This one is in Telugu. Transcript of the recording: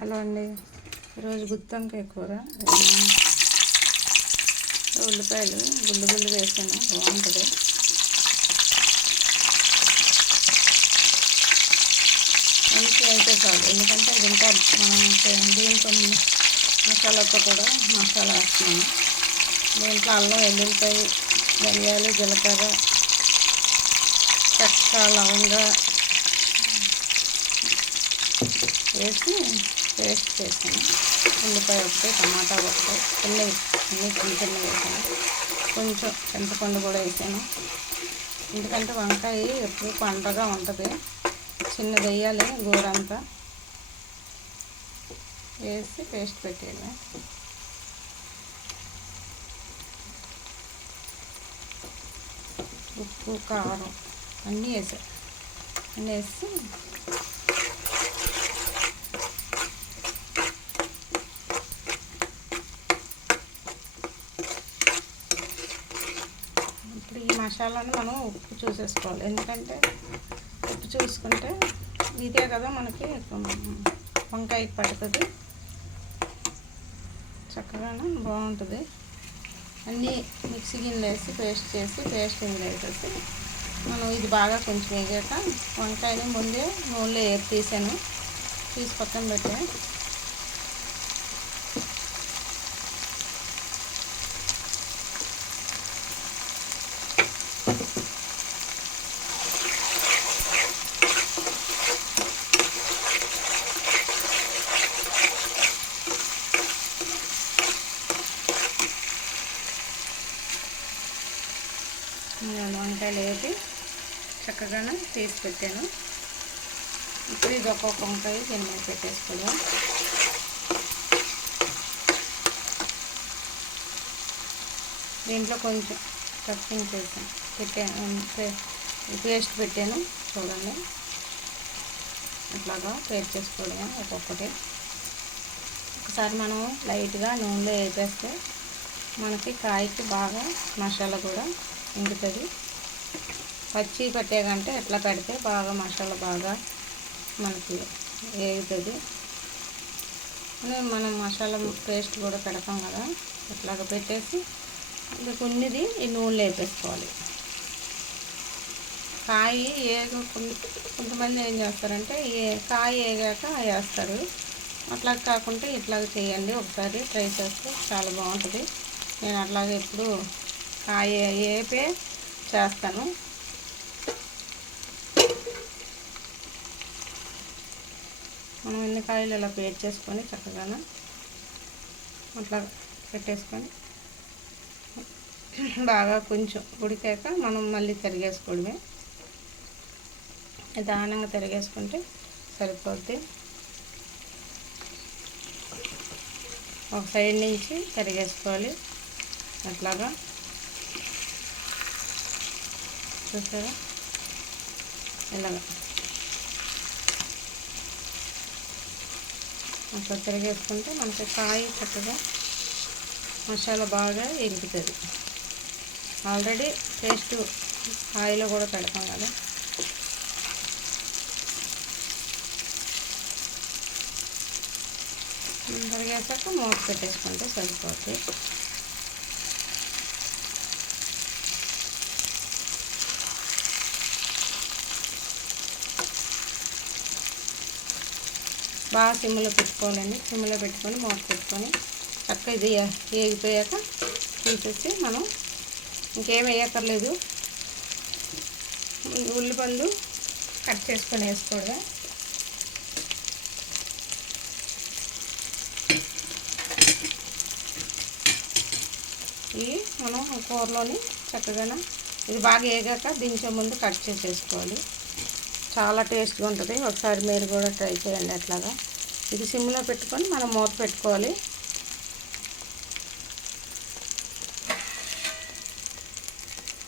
హలో అండి. ఈరోజు గుత్తి వంకాయ కూర. ఉల్లిపాయలు గుళ్ళు వేసాను, బాగుంటుంది. మంచి అయితే చాలు, ఎందుకంటే ఇది ఇంకా మనం దీంతో మసాలాతో కూడా మసాలా వేస్తున్నాను. దీంట్లో అల్లం, వెల్లుల్లిపాయ, ధనియాలు, జీలకర్ర, చెక్క, లవంగా వేసి పేస్ట్ చేసాను. ఉల్లిపాయ ఒకటి, టమాటా ఒకటి, అన్నీ చిన్న చిన్న వేసాను. కొంచెం చింతపండు కూడా వేసాను, ఎందుకంటే వంకాయ ఎప్పుడు పండగా ఉంటుంది. చిన్నది వేయాలి, గోరంతా వేసి పేస్ట్ పెట్టేయాలి. ఉప్పు, కారం అన్నీ వేసాను. అన్నీ వేసి ఇప్పుడు ఈ మసాలాను మనం ఉప్పు చూసేసుకోవాలి, ఎందుకంటే ఉప్పు చూసుకుంటే ఇదే కదా మనకి వంకాయకి పడుతుంది, చక్కగానే బాగుంటుంది. అన్నీ మిక్సీ గిన్నెలో వేసి పేస్ట్ చేసి పేస్ట్ గిన్నెలో వేసేసి మనం ఇది బాగా కొంచెం వేగాక వంకాయని ముందే నూనెలో తీసాను, తీసి పక్కన పెట్టా. నేను వంకాయలు వేసి చక్కగానే తీసి పెట్టాను. ఇప్పుడు ఇది ఒక్కొక్క వంకాయ దీని మీద పెట్టేసుకుందాం. దీంట్లో కొంచెం కటింగ్ చేసాను, పేస్ట్ పెట్టాను. చూడండి, ఇట్లాగా పేస్ట్ చేసుకోవడం ఒక్కొక్కటి. ఒకసారి మనం లైట్గా నూనెలో వేపేస్తే మనకి కాయకి బాగా మసాలా కూడా ఇంగుతుంది. పచ్చి పట్టేకంటే ఎట్లా పెడితే బాగా మసాలా బాగా మనకి వేగుతుంది. మనం మసాలా పేస్ట్ కూడా పెడతాం కదా, ఇట్లాగ పెట్టేసి ఇది కొన్నిది ఈ నూనెలో వేపేసుకోవాలి. కాయ కొంతమంది ఏం చేస్తారంటే కాయ వేగాక వేస్తారు, అట్లా కాకుండా ఇట్లాగ చేయండి. ఒకసారి ట్రై చేస్తే చాలా బాగుంటుంది. నేను అట్లాగే ఎప్పుడు కాయ వేపే చేస్తాను. మనం ఎన్ని కాయలు ఇలా పేట్ చేసుకొని చక్కగా అట్లా పెట్టేసుకొని బాగా కొంచెం ఉడికాక మనం మళ్ళీ తరిగేసుకోవడమే. నిదానంగా తరిగేసుకుంటే సరిపోద్ది. ఒక సైడ్ నుంచి తరిగేసుకోవాలి, అట్లాగా. చూసారా, ఇలాగా అట్లా తిరిగేసుకుంటే మనకి కాయ చక్కగా మసాలా బాగా ఎగుతుంది. ఆల్రెడీ పేస్ట్ కాయలో కూడా పెడతాం కదా. తిరిగేసాక మూత పెట్టేసుకుంటే సరిపోతుంది. బాగా సిమ్లో పెట్టుకోవాలండి. సిమ్లో పెట్టుకొని మూత పెట్టుకొని చక్కగా ఇది వేగిపోయాక తీసేసి మనం ఇంకేం వేయక్కర్లేదు. ఉల్లిపండు కట్ చేసుకొని వేసుకోవడమే. ఇవి మనం కూరలోని చక్కగా ఇది బాగా వేగాక దించే ముందు కట్ చేసేసుకోవాలి. చాలా టేస్ట్గా ఉంటుంది. ఒకసారి మీరు కూడా ట్రై చేయండి అట్లాగా. ఇది సిమ్లో పెట్టుకొని మనం మూత పెట్టుకోవాలి.